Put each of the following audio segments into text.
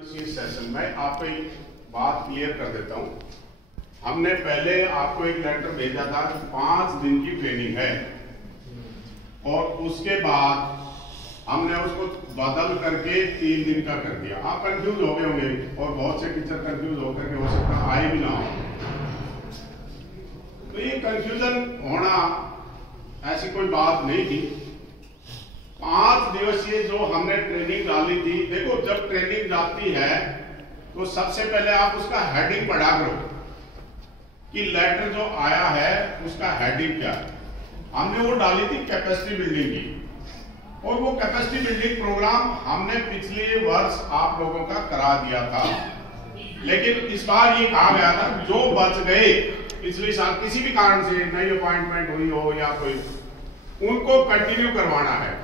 इस सेशन में आपको एक बात क्लियर कर देता हूं। हमने पहले आपको एक लेटर भेजा था कि 5 दिन की ट्रेनिंग है और उसके बाद हमने उसको बदल करके 3 दिन का कर दिया। आप कंफ्यूज हो गए होंगे और बहुत से टीचर कंफ्यूज होकर के हो सकता आए भी ना हो। तो ये कंफ्यूजन होना ऐसी कोई बात नहीं थी। 5 दिवसीय जो हमने ट्रेनिंग डाली थी, देखो जब ट्रेनिंग जाती है तो सबसे पहले आप उसका हेडिंग पढ़ा करो कि लेटर जो आया है उसका हेडिंग क्या है। हमने वो डाली थी कैपेसिटी बिल्डिंग की, और वो कैपेसिटी बिल्डिंग प्रोग्राम हमने पिछले वर्ष आप लोगों का करा दिया था। लेकिन इस बार ये कहा गया था जो बच गए पिछले साल किसी भी कारण से नई अपॉइंटमेंट हुई हो या कोई, उनको कंटिन्यू करवाना है।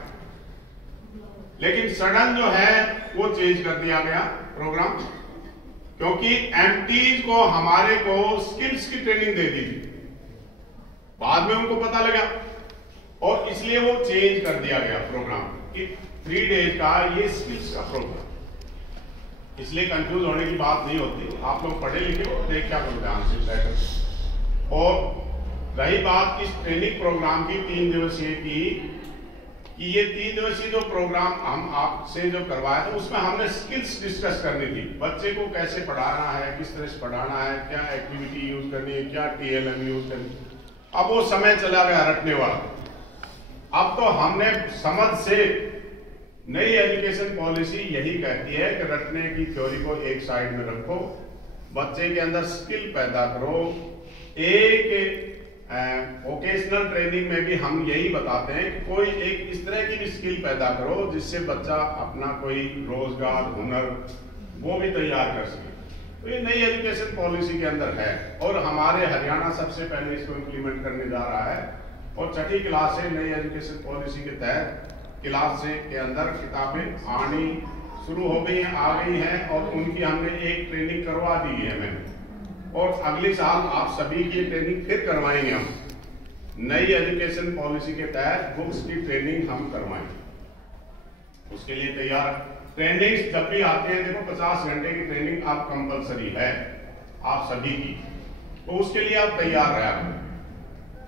लेकिन सडन जो है वो चेंज कर दिया गया प्रोग्राम, क्योंकि एमटीज को हमारे को स्किल्स की ट्रेनिंग दे दी थी, बाद में उनको पता लगा और इसलिए वो चेंज कर दिया गया प्रोग्राम कि 3 डेज का ये स्किल्स का प्रोग्राम। इसलिए कंफ्यूज होने की बात नहीं होती। आप लोग पढ़े लिखे हो, देख क्या करो ध्यान से लेटर। और रही बात इस ट्रेनिंग प्रोग्राम की 3 दिवसीय की, कि ये 3 दिवसीय जो प्रोग्राम हम आपसे जो करवाया था उसमें हमने स्किल्स डिस्कस करनी थी। बच्चे को कैसे पढ़ाना है, किस तरह से पढ़ाना है, क्या एक्टिविटी यूज करनी है, क्या टीएलएम यूज करनी है। अब वो समय चला गया रटने वाला। अब तो हमने समझ से नई एजुकेशन पॉलिसी यही कहती है कि रटने की थ्योरी को एक साइड में रखो, बच्चे के अंदर स्किल पैदा करो। एक वोकेशनल ट्रेनिंग में भी हम यही बताते हैं कि कोई एक इस तरह की भी स्किल पैदा करो जिससे बच्चा अपना कोई रोजगार, हुनर वो भी तैयार कर सके। तो ये नई एजुकेशन पॉलिसी के अंदर है और हमारे हरियाणा सबसे पहले इसको इम्प्लीमेंट करने जा रहा है। और 6ठी क्लास से नई एजुकेशन पॉलिसी के तहत क्लास से के अंदर किताबें आनी शुरू हो गई हैं, आ गई हैं, और उनकी हमने एक ट्रेनिंग करवा दी है मैंने। और अगले साल आप सभी की ट्रेनिंग फिर करवाएंगे हम। नई एजुकेशन पॉलिसी के तहत बुक्स की ट्रेनिंग हम करवाएंगे, उसके लिए तैयार। ट्रेनिंग जब भी आते हैं, देखो 50 घंटे की ट्रेनिंग आप कंपलसरी है आप सभी की, तो उसके लिए आप तैयार रहा करें।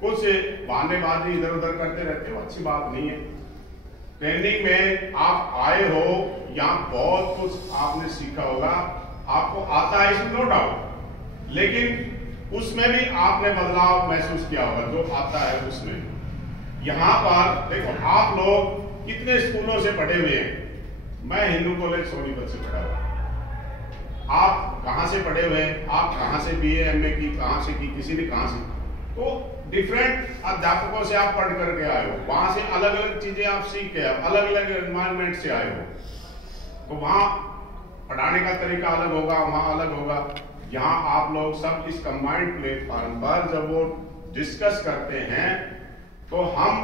कुछ बहानेबाजी इधर उधर करते रहते हो, अच्छी बात नहीं है। ट्रेनिंग में आप आए हो, यहाँ बहुत कुछ आपने सीखा होगा, आपको आता है इसमें नो डाउट, लेकिन उसमें भी आपने बदलाव महसूस किया होगा जो आता है उसमें। यहां पर देखो आप लोग कितने स्कूलों से पढ़े हुए हैं। मैं हिंदू कॉलेज सोनीपत से पढ़ा हुआ। आप कहां से पढ़े हुए हैं, आप कहां से बीए एमए की, कहां से की, किसी ने कहां से, तो डिफरेंट अध्यापकों से आप पढ़ करके आए हो, वहां से अलग अलग चीजें आप सीख के, अलग अलग एनवायरमेंट से आए हो, तो वहां पढ़ाने का तरीका अलग होगा, वहां अलग होगा। यहाँ आप लोग सब इस कंबाइंड प्लेटफॉर्म पर जब वो डिस्कस करते हैं तो हम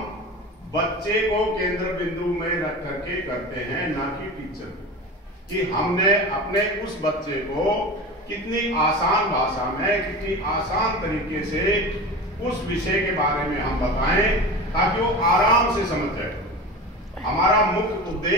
बच्चे को केंद्र बिंदु में रख करके करते हैं, ना कि टीचर, कि हमने अपने उस बच्चे को कितनी आसान भाषा में, कितनी आसान तरीके से उस विषय के बारे में हम बताएं ताकि वो आराम से समझ जाए। हमारा मुख्य उद्देश्य